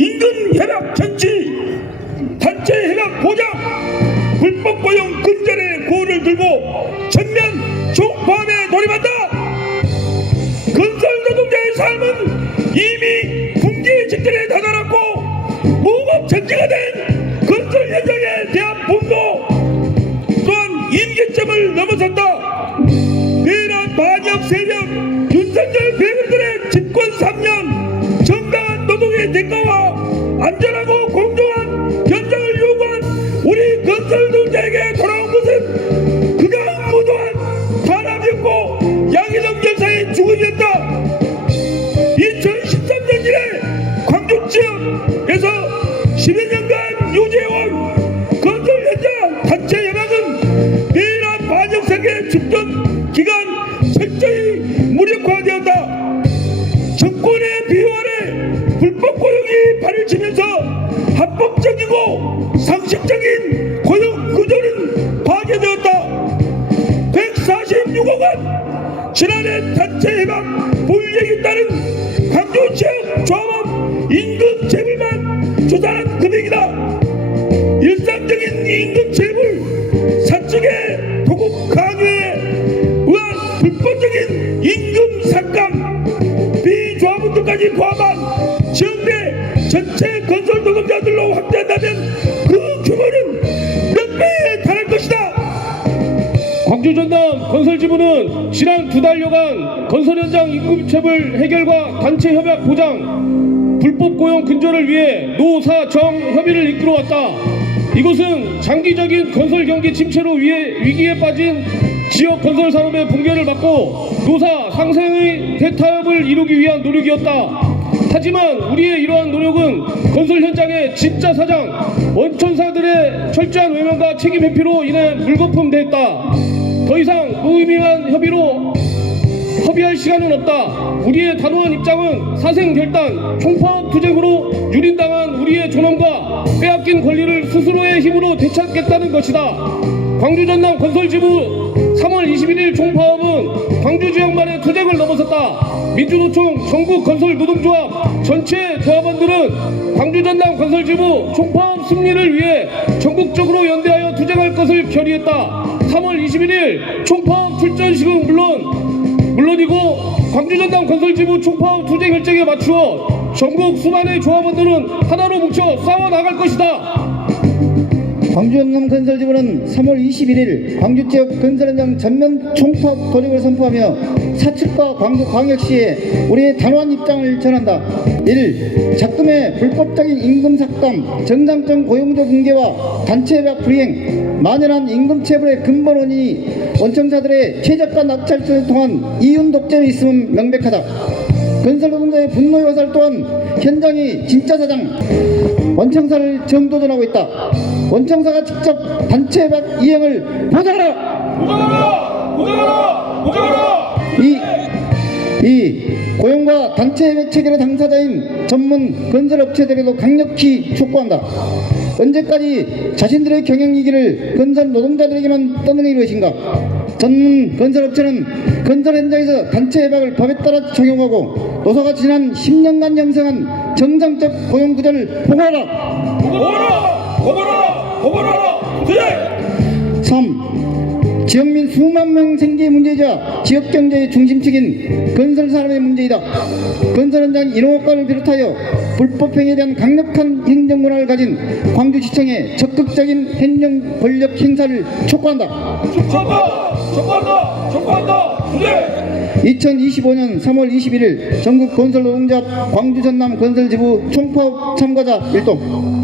임금 협약 정치 단체 협약 보장 불법 고용 근절의 구호를 들고 전면 총파업에 돌입한다 건설 노동자에게 돌아온 것은 극악무도한 탄압이었고 양희동 열사의 죽음이었다 2013년 이래 광주 지역에서 10여 년간 유지해온 건설 현장 단체 연합은 내란 반역세계 집권 기간 철저히 무력화되었다. 정권의 비호 아래 불법 고용이 발을 치면서 금액이다. 일상적인 임금 재불 사측의 도국 강요에 의한 불법적인 임금 삭감 비조합원들까지 포함한 지역내 전체 건설 노동자들로 확대한다면 그 규모는 몇 배에 달할 것이다. 광주 전남 건설지부는 지난 두 달여간 건설 현장 임금 체불 해결과 단체 협약 보장, 불법 고용 근절을 위해 노사정 협의를 이끌어왔다. 이것은 장기적인 건설 경기 침체로 위해 위기에 빠진 지역 건설 산업의 붕괴를 막고 노사 상생의 대타협을 이루기 위한 노력이었다. 하지만 우리의 이러한 노력은 건설 현장의 진짜 사장 원천사들의 철저한 외면과 책임 회피로 인해 물거품됐다. 더 이상 무의미한 협의로 협의할 시간은 없다. 우리의 단호한 입장은 사생 결단, 총파업 투쟁으로 유린당한 우리의 존엄과 빼앗긴 권리를 스스로의 힘으로 되찾겠다는 것이다. 광주 전남 건설지부 3월 21일 총파업은 광주 지역만의 투쟁을 넘어섰다. 민주노총 전국 건설 노동조합 전체 조합원들은 광주 전남 건설지부 총파업 승리를 위해 전국적으로 연대하여 투쟁할 것을 결의했다. 3월 21일 총파업 출전식은 물론 물론이고 광주 전남 건설지부 총파업 투쟁 일정에 맞추어 전국 수많은 조합원들은 하나로 뭉쳐 싸워 나갈 것이다. 광주 전남 건설지부는 3월 21일 광주 지역 건설 현장 전면 총파업 돌입을 선포하며 사측과 광주 광역시에 우리의 단호한 입장을 전한다. 1. 작금의 불법적인 임금 삭감, 정상적 고용조 붕괴와 단체협약 불이행, 만연한 임금 체불의 근본 원인이 원청사들의 최저가 낙찰수를 통한 이윤 독점이 있음은 명백하다. 건설 노동자의 분노의 화살 또한 현장이 진짜 사장 원청사를 정도전하고 있다. 원청사가 직접 단체 협약 이행을 보장하라. 보장하라! 보장하라! 보장하라! 이, 이 고용과 단체 협약 체결의 당사자인 전문 건설업체들에도 강력히 촉구한다. 언제까지 자신들의 경영 위기를 건설 노동자들에게만 떠넘길 것인가? 전문 건설업체는 건설 현장에서 단체 협약을 법에 따라 적용하고 노사가 지난 10년간 형성한 정상적 고용 구조를 보고하라. 보고하라! 보고하라! 보고하라! 투쟁! 3. 지역민 수만 명 생계의 문제이자 지역 경제의 중심축인 건설 산업의 문제이다. 건설 현장 인허가를 비롯하여 불법행위에 대한 강력한 행정 권한을 가진 광주시청의 적극적인 행정 권력 행사를 촉구한다. 촉구한다! 촉구한다! 촉구한다! 투쟁! 2025년 3월 21일 전국 건설 노동조합 광주 전남 건설지부 총파업 참가자 일동